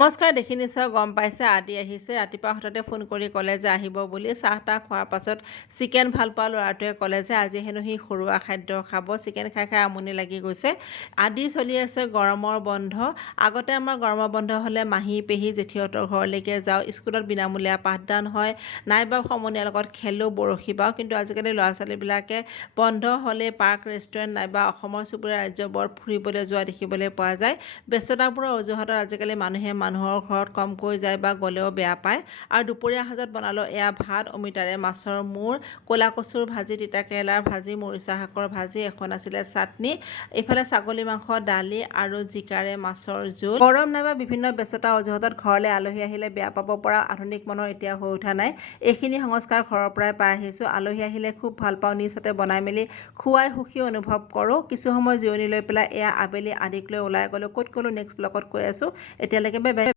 নমস্কাৰ দেখি নিশ্চয় গম পাইছে। আদি আহিছে। ৰাতিপুৱা হঠাতে ফোন কৰি ক'লে যে আহিব বুলি। চাহ তাহ খোৱাৰ পাছত চিকেন ভাল পোৱা ল'ৰাটোৱে ক'লে যে আজি হেনো সি ঘৰুৱা খাদ্য খাব। চিকেন খাই খাই আমনি লাগি গৈছে। আদি চলি আছে গৰমৰ বন্ধ। আগতে আমাৰ গৰমৰ বন্ধ হ'লে মাহী পেহী জেঠীহঁতৰ ঘৰলৈকে যাওঁ। স্কুলত বিনামূলীয়া পাঠদান হয়। নাইবা সমনীয়াৰ লগত খেলোঁ বৰশী বাওঁ। কিন্তু আজিকালি ল'ৰা ছোৱালীবিলাকে বন্ধ হ'লে পাৰ্ক ৰেষ্টুৰেণ্ট নাইবা অসমৰ চুবুৰীয়া ৰাজ্যবোৰ ফুৰিবলৈ যোৱা দেখিবলৈ পোৱা যায়। ব্যস্ততাবোৰৰ অজুহাতত আজিকালি মানুহে মানুহৰ ঘৰত কমকৈ যায় বা গ'লেও বেয়া পায়। আৰু দুপৰীয়া সাজত বনালোঁ এয়া ভাত অমিতাৰে মাছৰ মূৰ ক'লা কচুৰ ভাজি তিতা কেৰেলাৰ ভাজি মৰিচা শাকৰ ভাজি এখন আছিলে চাটনি। ইফালে ছাগলী মাংস দালি আৰু জিকাৰে মাছৰ জোল। গৰম নাইবা বিভিন্ন ব্যস্ততাৰ অজুহাতত ঘৰলৈ আলহী আহিলে বেয়া পাব পৰা আধুনিক মনৰ এতিয়া হৈ উঠা নাই। এইখিনি সংস্কাৰ ঘৰৰ পৰাই পাই আহিছোঁ। আলহী আহিলে খুব ভাল পাওঁ নিজ হাতে বনাই মেলি খুৱাই সুখী অনুভৱ কৰোঁ। কিছু সময় জিৰণি লৈ পেলাই এয়া আবেলি আদিক লৈ ওলাই গ'লোঁ। ক'ত গ'লোঁ নেক্সট ব্লগত কৈ আছোঁ। এতিয়ালৈকে বাই